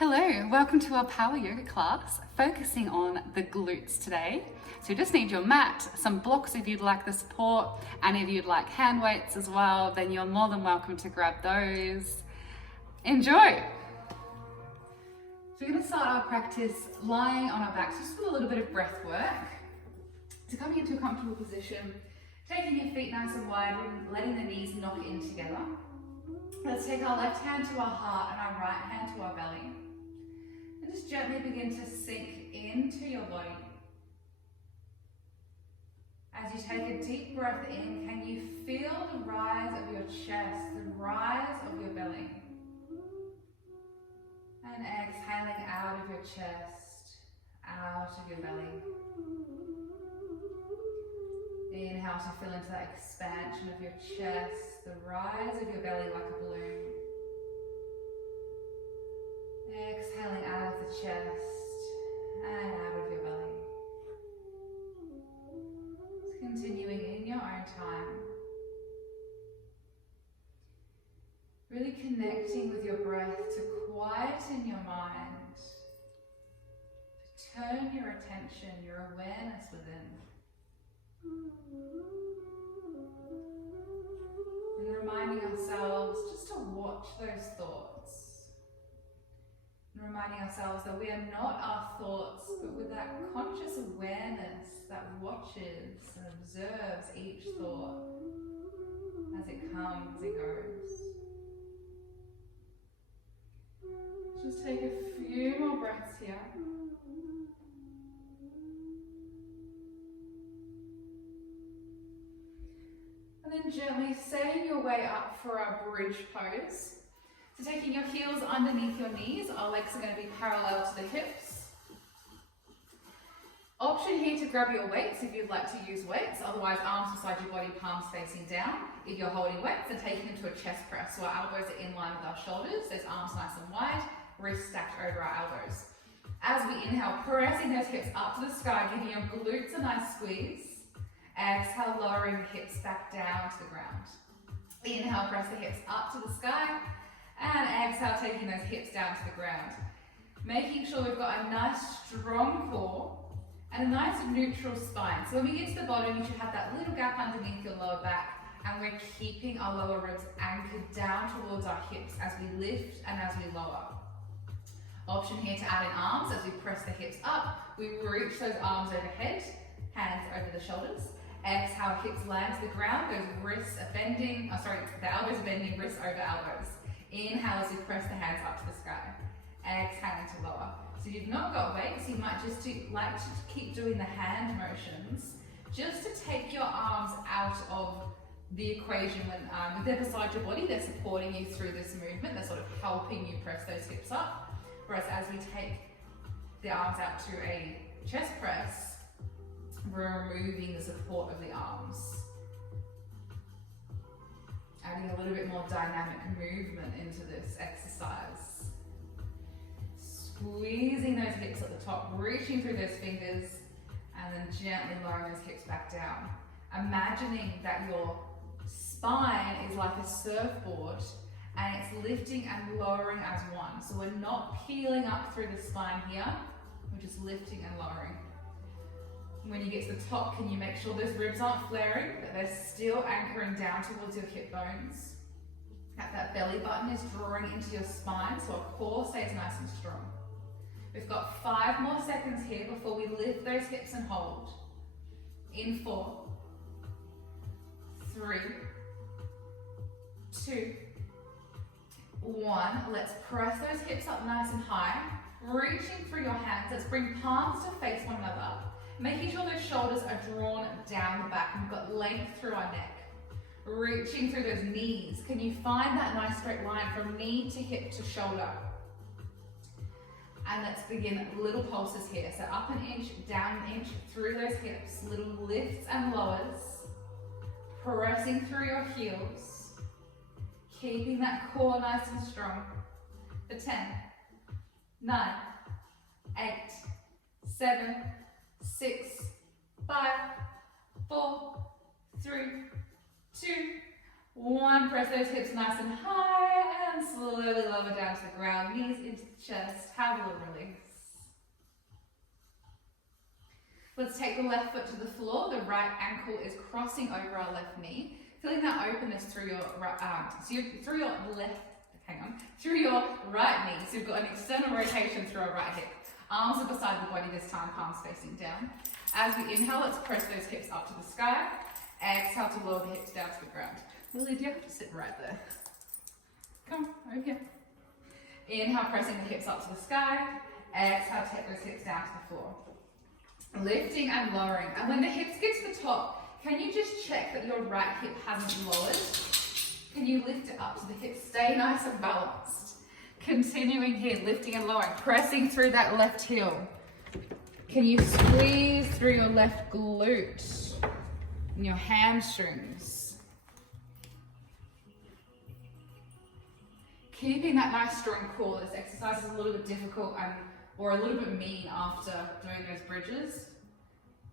Hello, welcome to our power yoga class, focusing on the glutes today. So you just need your mat, some blocks if you'd like the support, and if you'd like hand weights as well, then you're more than welcome to grab those. Enjoy! So we're going to start our practice lying on our backs, just with a little bit of breath work. So coming into a comfortable position, taking your feet nice and wide, and letting the knees knock in together. Let's take our left hand to our heart and our right hand to our belly. And just gently begin to sink into your body. As you take a deep breath in, can you feel the rise of your chest, the rise of your belly? And exhaling out of your chest, out of your belly. Inhale to fill into that expansion of your chest, the rise of your belly like a balloon. Exhaling out of the chest and out of your belly. Just continuing in your own time. Really connecting with your breath to quieten your mind. To turn your attention, your awareness within. And reminding ourselves just to watch those thoughts. And reminding ourselves that we are not our thoughts, but with that conscious awareness that watches and observes each thought as it comes and goes. Just take a few more breaths here. And then gently setting your way up for our bridge pose. So taking your heels underneath your knees, our legs are going to be parallel to the hips. Option here to grab your weights if you'd like to use weights, otherwise arms beside your body, palms facing down. If you're holding weights, then take it into a chest press. So our elbows are in line with our shoulders, those arms nice and wide, wrists stacked over our elbows. As we inhale, pressing those hips up to the sky, giving your glutes a nice squeeze. Exhale, lowering the hips back down to the ground. Inhale, press the hips up to the sky. And exhale, taking those hips down to the ground. Making sure we've got a nice strong core and a nice neutral spine. So when we get to the bottom, you should have that little gap underneath your lower back, and we're keeping our lower ribs anchored down towards our hips as we lift and as we lower. Option here to add in arms. As we press the hips up, we reach those arms overhead, hands over the shoulders. Exhale, hips land to the ground, those wrists are bending, the elbows are bending, wrists over elbows. Inhale as we press the hands up to the sky. Exhaling to lower. So if you've not got weights, you might just like to keep doing the hand motions, just to take your arms out of the equation. When they're beside your body, they're supporting you through this movement, they're sort of helping you press those hips up. Whereas as we take the arms out to a chest press, we're removing the support of the arms. Adding a little bit more dynamic movement into this exercise. Squeezing those hips at the top, reaching through those fingers, and then gently lowering those hips back down. Imagining that your spine is like a surfboard and it's lifting and lowering as one. So we're not peeling up through the spine here, we're just lifting and lowering. When you get to the top, can you make sure those ribs aren't flaring, but they're still anchoring down towards your hip bones? That belly button is drawing into your spine, so our core stays nice and strong. We've got 5 more seconds here before we lift those hips and hold. In 4, 3, 2, 1. Let's press those hips up nice and high. Reaching through your hands, let's bring palms to face one another. Making sure those shoulders are drawn down the back and we've got length through our neck. Reaching through those knees. Can you find that nice straight line from knee to hip to shoulder? And let's begin little pulses here. So up an inch, down an inch, through those hips. Little lifts and lowers. Pressing through your heels. Keeping that core nice and strong. For 10, 9, 8, 7, 6, 5, 4, 3, 2, 1, press those hips nice and high and slowly lower down to the ground, knees into the chest, have a little release. Let's take the left foot to the floor, the right ankle is crossing over our left knee, feeling that openness through your right arm, through your right knee, so you've got an external rotation through our right hip. Arms are beside the body this time, palms facing down. As we inhale, let's press those hips up to the sky. Exhale to lower the hips down to the ground. Lily, do you have to sit right there? Come on, over here. Inhale, pressing the hips up to the sky. Exhale, take those hips down to the floor. Lifting and lowering. And when the hips get to the top, can you just check that your right hip hasn't lowered? Can you lift it up to the hips? Stay nice and balanced. Continuing here, lifting and lowering. Pressing through that left heel. Can you squeeze through your left glute and your hamstrings? Keeping that nice strong core. This exercise is a little bit difficult or a little bit mean after doing those bridges,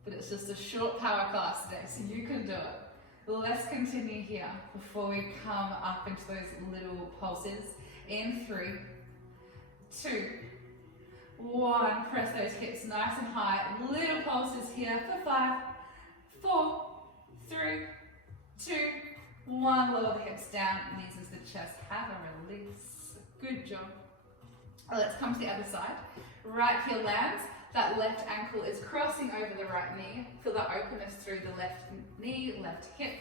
but it's just a short power class today, so you can do it. Let's continue here before we come up into those little pulses. In 3, 2, 1, press those hips nice and high. Little pulses here for 5, 4, 3, 2, 1. Lower the hips down, knees into the chest. Have a release. Good job. Let's come to the other side. Right heel lands. That left ankle is crossing over the right knee. Feel that openness through the left knee, left hip,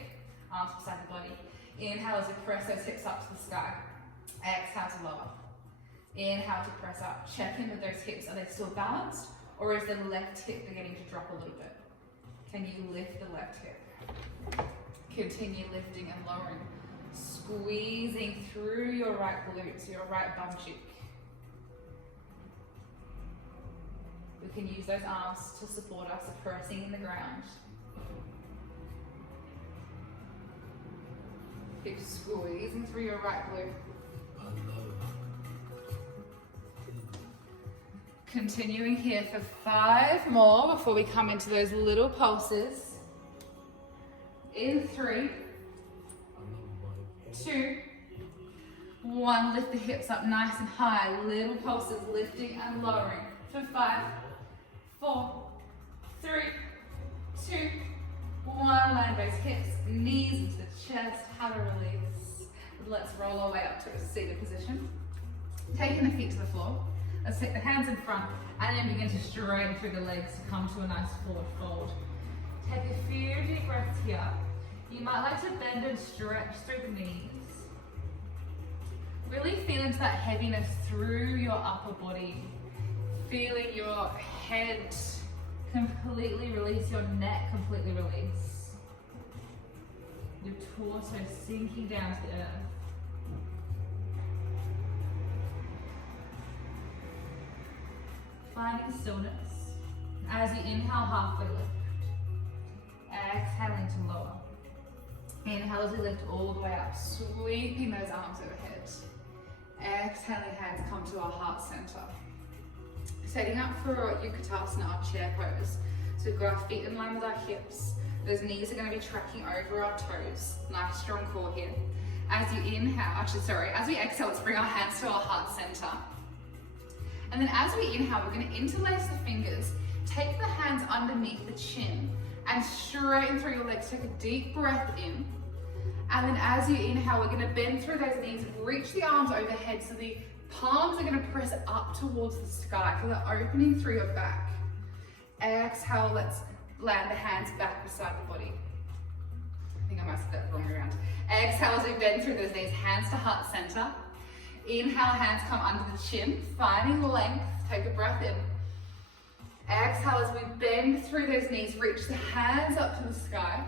arms beside the body. Inhale as you press those hips up to the sky. Exhale to lower. Inhale to press up. Check in with those hips. Are they still balanced? Or is the left hip beginning to drop a little bit? Can you lift the left hip? Continue lifting and lowering. Squeezing through your right glutes, your right bum cheek. We can use those arms to support us, pressing in the ground. Keep squeezing through your right glute. Continuing here for 5 more before we come into those little pulses. In 3, 2, 1, lift the hips up nice and high. Little pulses, lifting and lowering. For 5, 4, 3, 2, 1. Land those hips, knees into the chest. Have a release. Let's roll our way up to a seated position. Taking the feet to the floor. Let's take the hands in front and then begin to straighten through the legs to come to a nice forward fold. Take a few deep breaths here. You might like to bend and stretch through the knees. Really feel into that heaviness through your upper body. Feeling your head completely release, your neck completely release. Your torso sinking down to the earth. Finding stillness. As you inhale, halfway lift. Exhaling to lower. Inhale as you lift all the way up, sweeping those arms overhead. Exhaling, hands come to our heart center. Setting up for Utkatasana, our chair pose. So we've got our feet in line with our hips. Those knees are going to be tracking over our toes. Nice strong core here. As you inhale, as we exhale, let's bring our hands to our heart center. And then as we inhale, we're going to interlace the fingers. Take the hands underneath the chin and straighten through your legs. Take a deep breath in. And then as you inhale, we're going to bend through those knees, reach the arms overhead so the palms are going to press up towards the sky. Feel the opening through your back. Exhale, let's land the hands back beside the body. I think I might have said that the wrong way around. Exhale as we bend through those knees, hands to heart center. Inhale, hands come under the chin, finding length. Take a breath in. Exhale as we bend through those knees, reach the hands up to the sky.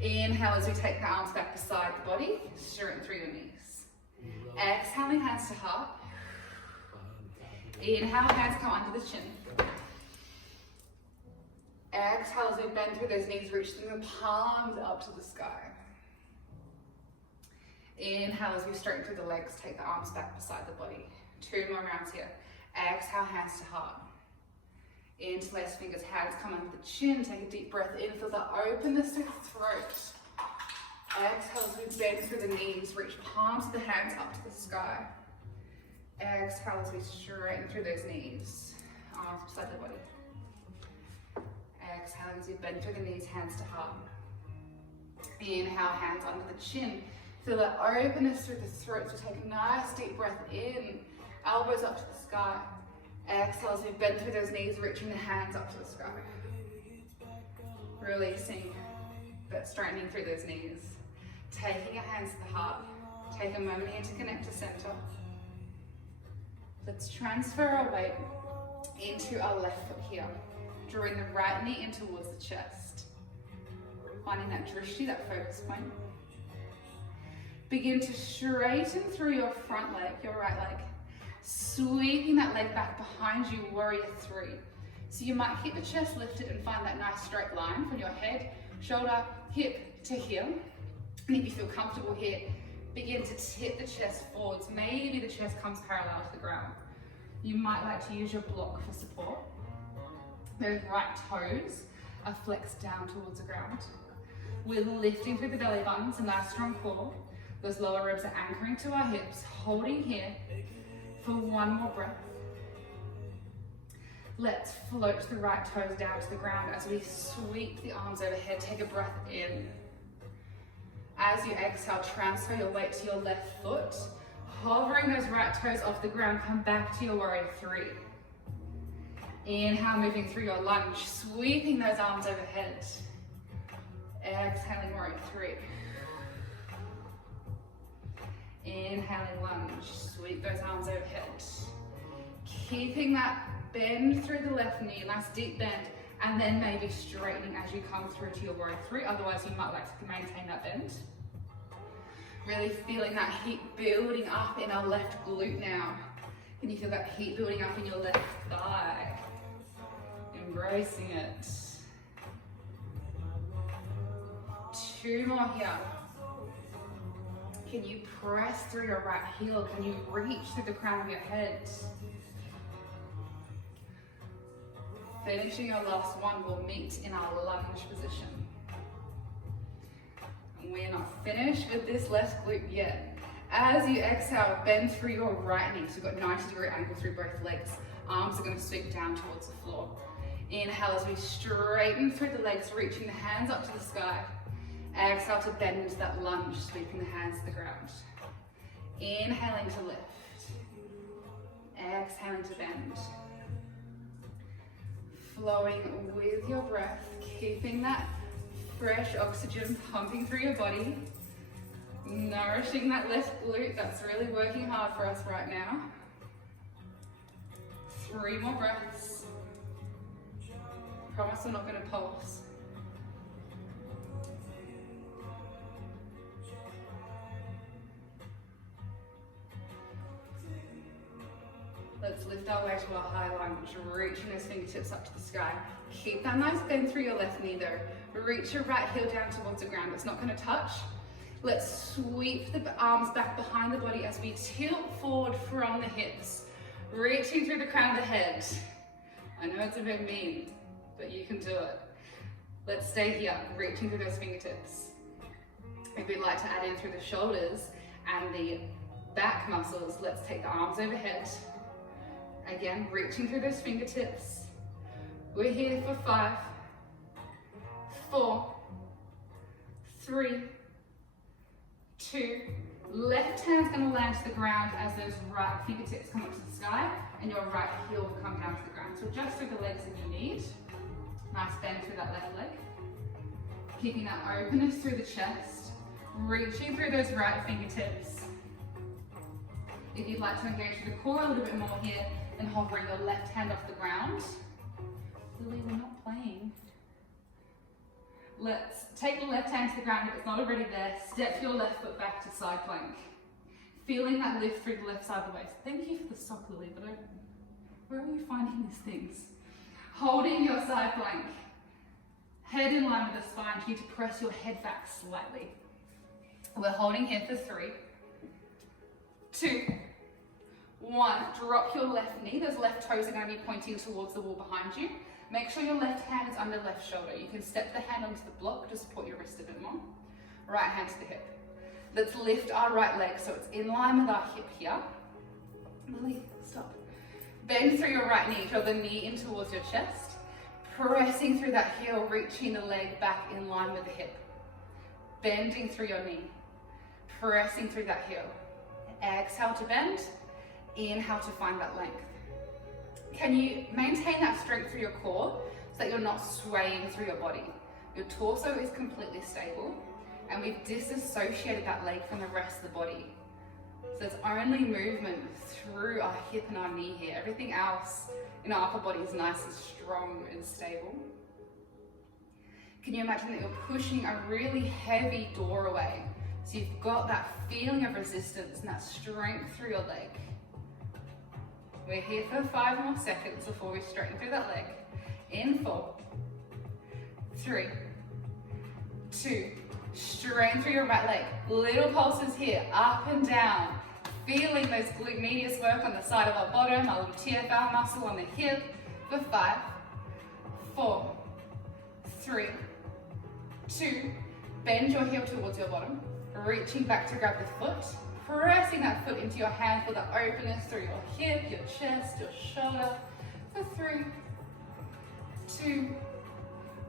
Inhale as we take the arms back beside the body, straighten through your knees. Exhaling, hands to heart. Inhale, hands come under the chin. Exhale as we bend through those knees, reaching the palms up to the sky. Inhale as we straighten through the legs, take the arms back beside the body. 2 more rounds here. Exhale, hands to heart. Interlace fingers, hands come under the chin, take a deep breath in, feel the openness through the throat. Exhale as we bend through the knees, reach palms of the hands up to the sky. Exhale as we straighten through those knees, arms beside the body. Exhaling as we bend through the knees, hands to heart. Inhale, hands under the chin. Feel that openness through the throat, so take a nice deep breath in, elbows up to the sky. Exhale as we bend through those knees, reaching the hands up to the sky. Releasing, but straightening through those knees. Taking your hands to the heart. Take a moment here to connect to center. Let's transfer our weight into our left foot here. Drawing the right knee in towards the chest. Finding that drishti, that focus point. Begin to straighten through your front leg, your right leg. Sweeping that leg back behind you, warrior three. So you might keep the chest lifted and find that nice straight line from your head, shoulder, hip to heel. And if you feel comfortable here, begin to tip the chest forwards. Maybe the chest comes parallel to the ground. You might like to use your block for support. Those right toes are flexed down towards the ground. We're lifting through the belly buttons, a nice strong core. Those lower ribs are anchoring to our hips, holding here for one more breath. Let's float the right toes down to the ground as we sweep the arms overhead. Take a breath in. As you exhale, transfer your weight to your left foot. Hovering those right toes off the ground, come back to your warrior three. Inhale, moving through your lunge, sweeping those arms overhead. Exhaling, warrior three. Inhaling, lunge, sweep those arms overhead. Keeping that bend through the left knee, nice deep bend, and then maybe straightening as you come through to your warrior three. Otherwise, you might like to maintain that bend. Really feeling that heat building up in our left glute now. Can you feel that heat building up in your left thigh? Embracing it. Two more here. Can you press through your right heel? Can you reach through the crown of your head? Finishing our last one, we'll meet in our lunge position. And we're not finished with this left glute yet. As you exhale, bend through your right knee. So you've got 90-degree angle through both legs. Arms are going to sweep down towards the floor. Inhale as we straighten through the legs, reaching the hands up to the sky. Exhale to bend into that lunge, sweeping the hands to the ground. Inhaling to lift. Exhaling to bend. Flowing with your breath, keeping that fresh oxygen pumping through your body. Nourishing that left glute that's really working hard for us right now. 3 more breaths. Promise we're not going to pulse. Let's lift our way to our high lunge, reaching those fingertips up to the sky. Keep that nice bend through your left knee though. Reach your right heel down towards the ground. It's not going to touch. Let's sweep the arms back behind the body as we tilt forward from the hips, reaching through the crown of the head. I know it's a bit mean, but you can do it. Let's stay here, reaching through those fingertips. If we'd like to add in through the shoulders and the back muscles, let's take the arms overhead. Again, reaching through those fingertips. We're here for 5, 4, 3, 2. Left hand's gonna land to the ground as those right fingertips come up to the sky and your right heel will come down to the ground. So adjust through the legs if you need. Nice bend through that left leg. Keeping that openness through the chest. Reaching through those right fingertips. If you'd like to engage with the core a little bit more here, then hovering your left hand off the ground. Lily, we're not playing. Let's take the left hand to the ground if it's not already there. Step your left foot back to side plank. Feeling that lift through the left side of the waist. Thank you for the sock, Lily, but where are you finding these things? Holding your side plank. Head in line with the spine. You need to press your head back slightly. We're holding here for 3, 2, 1. Drop your left knee. Those left toes are going to be pointing towards the wall behind you. Make sure your left hand is under left shoulder. You can step the hand onto the block to support your wrist a bit more. right hand to the hip. Let's lift our right leg so it's in line with our hip here. Lily, stop. Bend through your right knee, draw the knee in towards your chest. Pressing through that heel, reaching the leg back in line with the hip. Bending through your knee. Pressing through that heel. Exhale to bend. Inhale to find that length. Can you maintain that strength through your core so that you're not swaying through your body? Your torso is completely stable and we've disassociated that leg from the rest of the body. So it's only movement through our hip and our knee here. Everything else in our upper body is nice and strong and stable. Can you imagine that you're pushing a really heavy door away? So you've got that feeling of resistance and that strength through your leg. We're here for 5 more seconds before we straighten through that leg. In 4, 3, 2, straighten through your right leg. Little pulses here, up and down. Feeling those glute medius work on the side of our bottom, our little TFL muscle on the hip. For 5, 4, 3, 2, bend your heel towards your bottom. Reaching back to grab the foot. Pressing that foot into your hand for the openness through your hip, your chest, your shoulder. For 3, 2,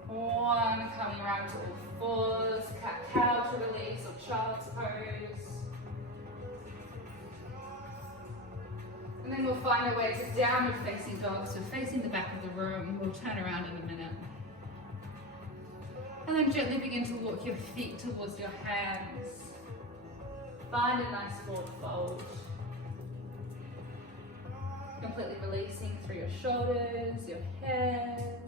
1. Coming around to all fours. Cat-cow to release or child's pose. And then we'll find our way to downward facing dog. So facing the back of the room. We'll turn around in a minute. And then gently begin to walk your feet towards your hands. Find a nice forward fold. Completely releasing through your shoulders, your head.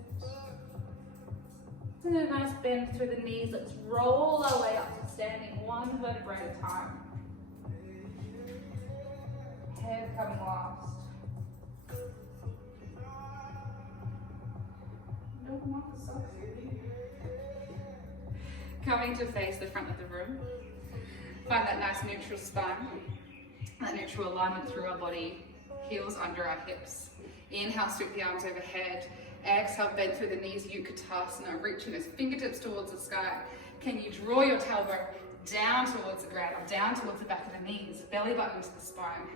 And then a nice bend through the knees. Let's roll our way up to standing, one vertebrae at a time. Head coming last. Don't want the socks. Coming to face the front of the room. Find that nice neutral spine, that neutral alignment through our body, heels under our hips. Inhale, sweep the arms overhead. Exhale, bend through the knees, Utkatasana, reaching those fingertips towards the sky. Can you draw your tailbone down towards the ground, or down towards the back of the knees, belly button to the spine.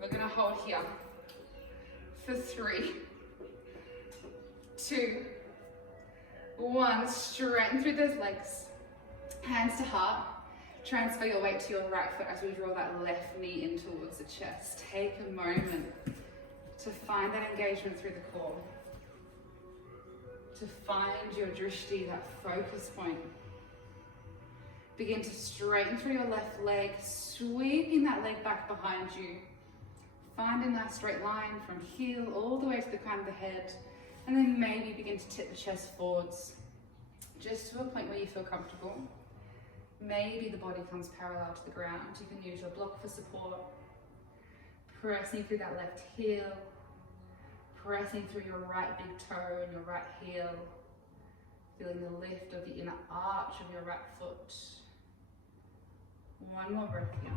We're gonna hold here for 3, 2, 1. Straighten through those legs, hands to heart. Transfer your weight to your right foot as we draw that left knee in towards the chest. Take a moment to find that engagement through the core. To find your drishti, that focus point. Begin to straighten through your left leg, sweeping that leg back behind you. Find a nice straight line from heel all the way to the crown of the head. And then maybe begin to tip the chest forwards, just to a point where you feel comfortable. Maybe the body comes parallel to the ground. You can use your block for support. Pressing through that left heel. Pressing through your right big toe and your right heel. Feeling the lift of the inner arch of your right foot. One more breath here.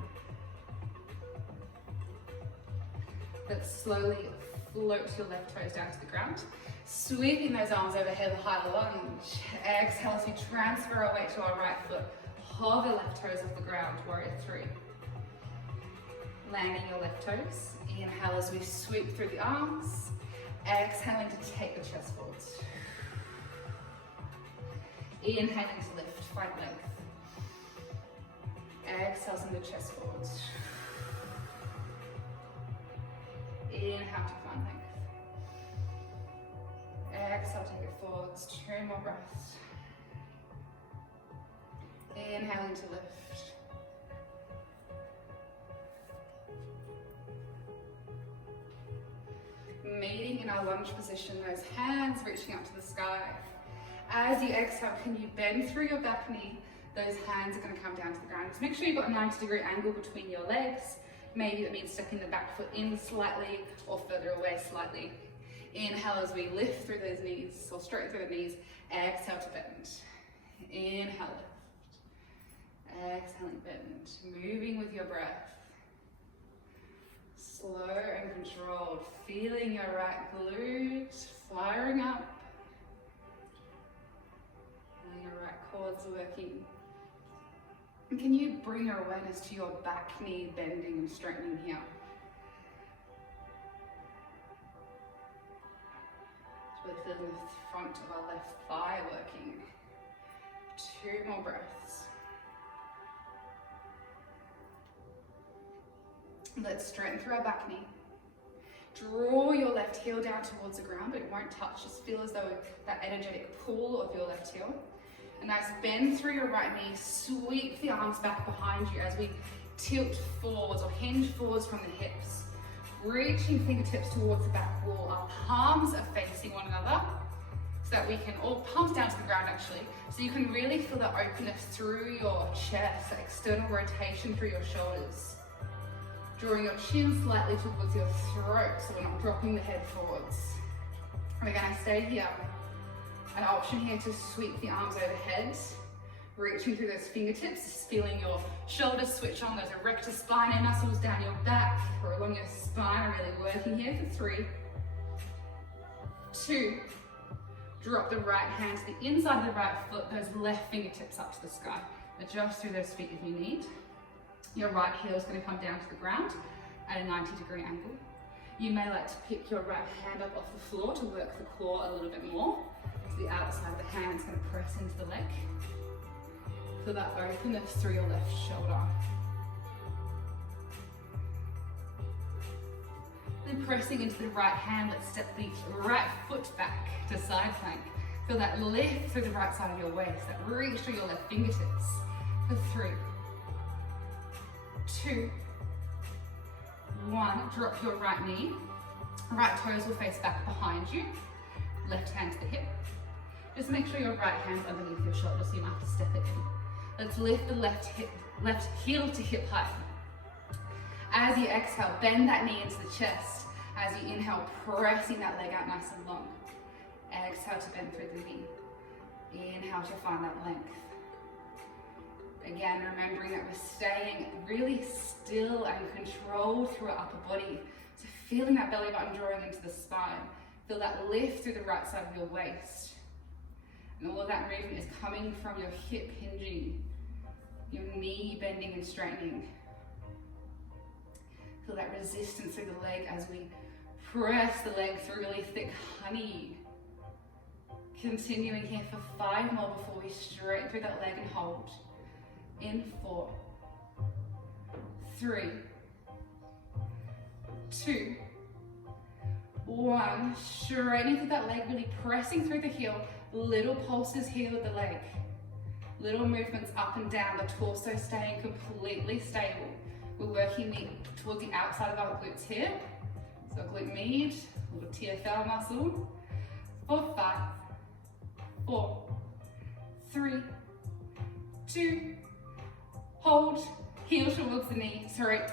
Let's slowly float your left toes down to the ground. Sweeping those arms overhead, high lunge. Exhale as we transfer our weight to our right foot. Hover left toes off the ground, warrior 3. Landing your left toes. Inhale as we sweep through the arms. Exhaling to take the chest forwards. Inhaling to lift, find length. Exhale, send the chest forwards. Inhale to find length. Exhale, take it forwards. 2 more breaths. Inhaling to lift. Meeting in our lunge position, those hands reaching up to the sky. As you exhale, can you bend through your back knee? Those hands are going to come down to the ground. So make sure you've got a 90-degree angle between your legs. Maybe that means stepping the back foot in slightly or further away slightly. Inhale as we lift through those knees, or straight through the knees. Exhale to bend. Inhale, lift. Exhaling, bend. Moving with your breath. Slow and controlled. Feeling your right glute firing up. And your right quads working. And can you bring your awareness to your back knee bending and straightening here? Really feeling the front of our left thigh working. 2 more breaths. Let's straighten through our back knee. Draw your left heel down towards the ground, but it won't touch. Just feel as though that energetic pull of your left heel. A nice bend through your right knee. Sweep the arms back behind you as we tilt forwards or hinge forwards from the hips. Reaching fingertips towards the back wall. Our palms are facing one another so that we can, or palms down to the ground actually, so you can really feel the openness through your chest, that external rotation through your shoulders. Drawing your chin slightly towards your throat so we're not dropping the head forwards. We're going to stay here. An option here to sweep the arms overhead, reaching through those fingertips, feeling your shoulders switch on, those erector spinae muscles down your back or along your spine are really working here for 3, 2, drop the right hand to the inside of the right foot, those left fingertips up to the sky. Adjust through those feet if you need. Your right heel is going to come down to the ground at a 90-degree angle. You may like to pick your right hand up off the floor to work the core a little bit more. So the outside of the hand is going to press into the leg. Feel that openness through your left shoulder. Then pressing into the right hand, let's step the right foot back to side plank. Feel that lift through the right side of your waist, that reach through your left fingertips. For 3, 2, 1. Drop your right knee. Right toes will face back behind you. Left hand to the hip. Just make sure your right hand's underneath your shoulder so you might have to step it in. Let's lift the left heel to hip height. As you exhale, bend that knee into the chest. As you inhale, pressing that leg out nice and long. Exhale to bend through the knee. Inhale to find that length. Again, remembering that we're staying really still and controlled through our upper body. So feeling that belly button drawing into the spine. Feel that lift through the right side of your waist. And all of that movement is coming from your hip hinging, your knee bending and straightening. Feel that resistance through the leg as we press the leg through really thick honey. Continuing here for 5 more before we straighten through that leg and hold. In 4, 3, 2, 1. Straightening through that leg, really pressing through the heel. Little pulses here with the leg. Little movements up and down, the torso staying completely stable. We're working towards the outside of our glutes here. So glute med, little TFL muscle. For 5, 4, 3, 2, hold, heel towards the knee,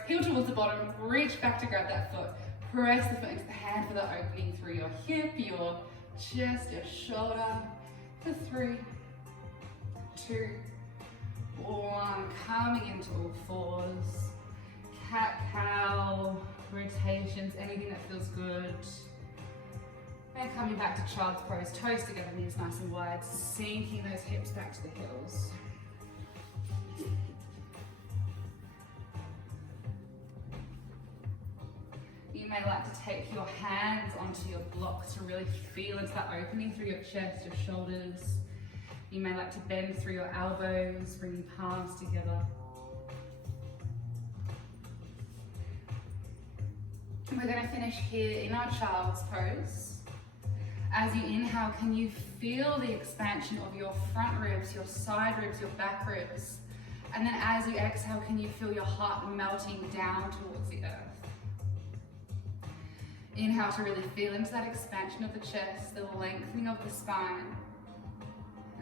heel towards the bottom, reach back to grab that foot. Press the foot into the hand for the opening through your hip, your chest, your shoulder. For 3, 2, 1. Coming into all fours. Cat-cow, rotations, anything that feels good. And coming back to child's pose, toes together, knees nice and wide, sinking those hips back to the heels. You may like to take your hands onto your blocks to really feel into that opening through your chest, your shoulders. You may like to bend through your elbows, bringing palms together. We're going to finish here in our child's pose. As you inhale, can you feel the expansion of your front ribs, your side ribs, your back ribs? And then as you exhale, can you feel your heart melting down towards the earth? Inhale to really feel into that expansion of the chest, the lengthening of the spine.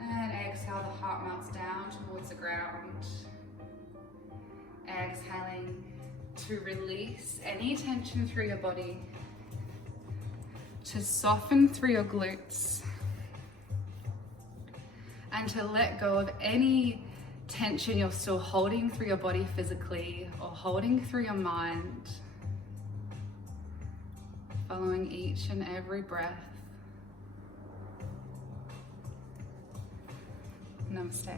And exhale, the heart melts down towards the ground. Exhaling to release any tension through your body, to soften through your glutes, and to let go of any tension you're still holding through your body physically or holding through your mind. Following each and every breath. Namaste.